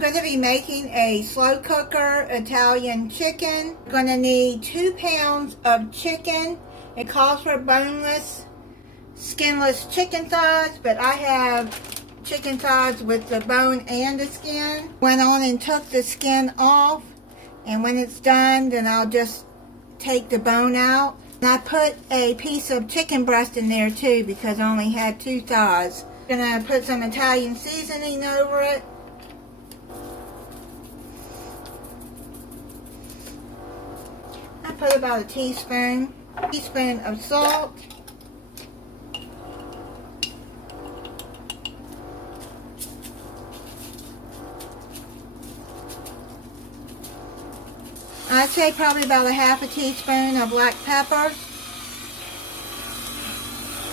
going to be making a slow cooker Italian chicken. We're going to need 2 pounds of chicken. It calls for boneless, skinless chicken thighs, but I have chicken thighs with the bone and the skin. Went on and took the skin off, and when it's done, then I'll just take the bone out. And I put a piece of chicken breast in there too because I only had 2 thighs. I'm gonna put some Italian seasoning over it. I put about a teaspoon of salt. I'd say probably about a half a teaspoon of black pepper,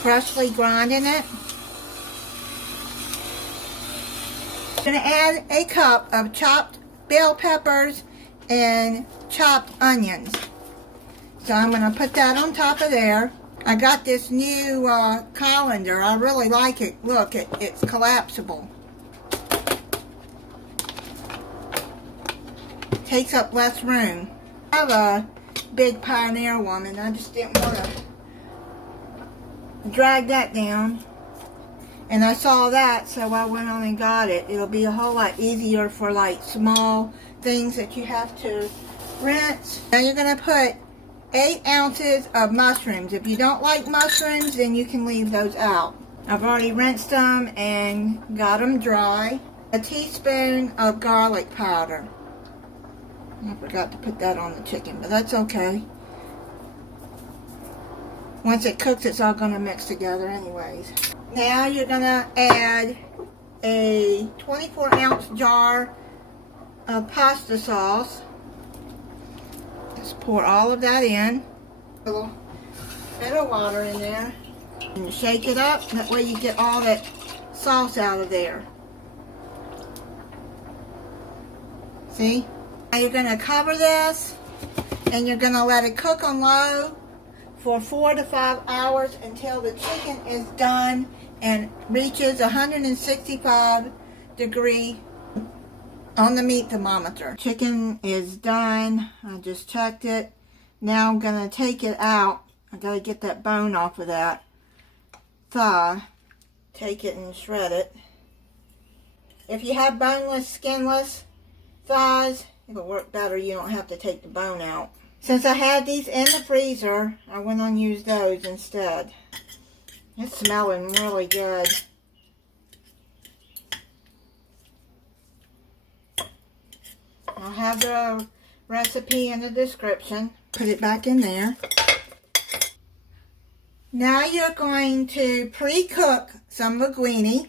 freshly grinding it. I'm going to add a cup of chopped bell peppers and chopped onions. So I'm going to put that on top of there. I got this new colander. I really like it. Look, it's collapsible. Takes up less room. I'm a big Pioneer woman. I just didn't want to drag that down. And I saw that, so I went on and got it. It'll be a whole lot easier for like small things that you have to rinse. Now you're going to put 8 ounces of mushrooms. If you don't like mushrooms, then you can leave those out. I've already rinsed them and got them dry. A teaspoon of garlic powder. I forgot to put that on the chicken, but that's okay. Once it cooks, it's all going to mix together anyways. Now you're going to add a 24-ounce jar of pasta sauce. Just pour all of that in. A little bit of water in there. And shake it up. That way you get all that sauce out of there. See? Now you're going to cover this, and you're going to let it cook on low for 4 to 5 hours until the chicken is done and reaches 165 degrees on the meat thermometer. Chicken is done. I just checked it. Now I'm going to take it out. I got to get that bone off of that thigh. Take it and shred it. If you have boneless, skinless thighs, it'll work better. You don't have to take the bone out. Since I had these in the freezer, I went on and used those instead. It's smelling really good. I'll have the recipe in the description. Put it back in there. Now you're going to pre-cook some linguine.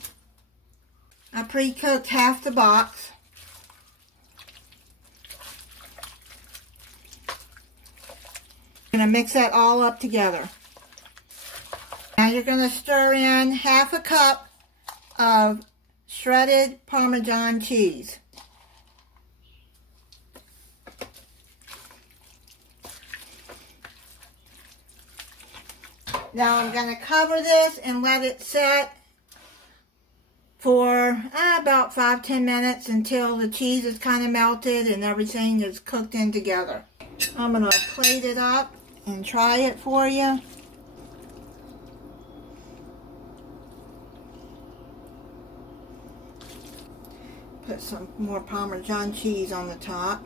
I pre-cooked half the box. I'm going to mix that all up together. Now you're going to stir in half a cup of shredded Parmesan cheese. Now I'm going to cover this and let it set for about 5-10 minutes until the cheese is kind of melted and everything is cooked in together. I'm going to plate it up and try it for you. Put some more Parmesan cheese on the top.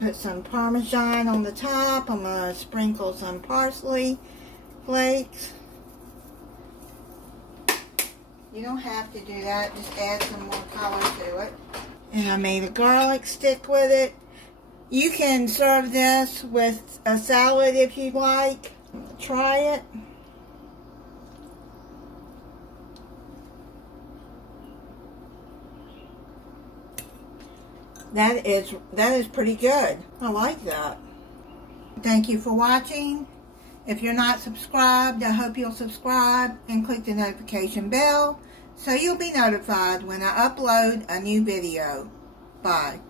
Put some Parmesan on the top. I'm going to sprinkle some parsley flakes. You don't have to do that, just add some more color to it. And I made a garlic stick with it. You can serve this with a salad if you like. Try it. That is pretty good. I like that. Thank you for watching. If you're not subscribed, I hope you'll subscribe and click the notification bell so you'll be notified when I upload a new video. Bye.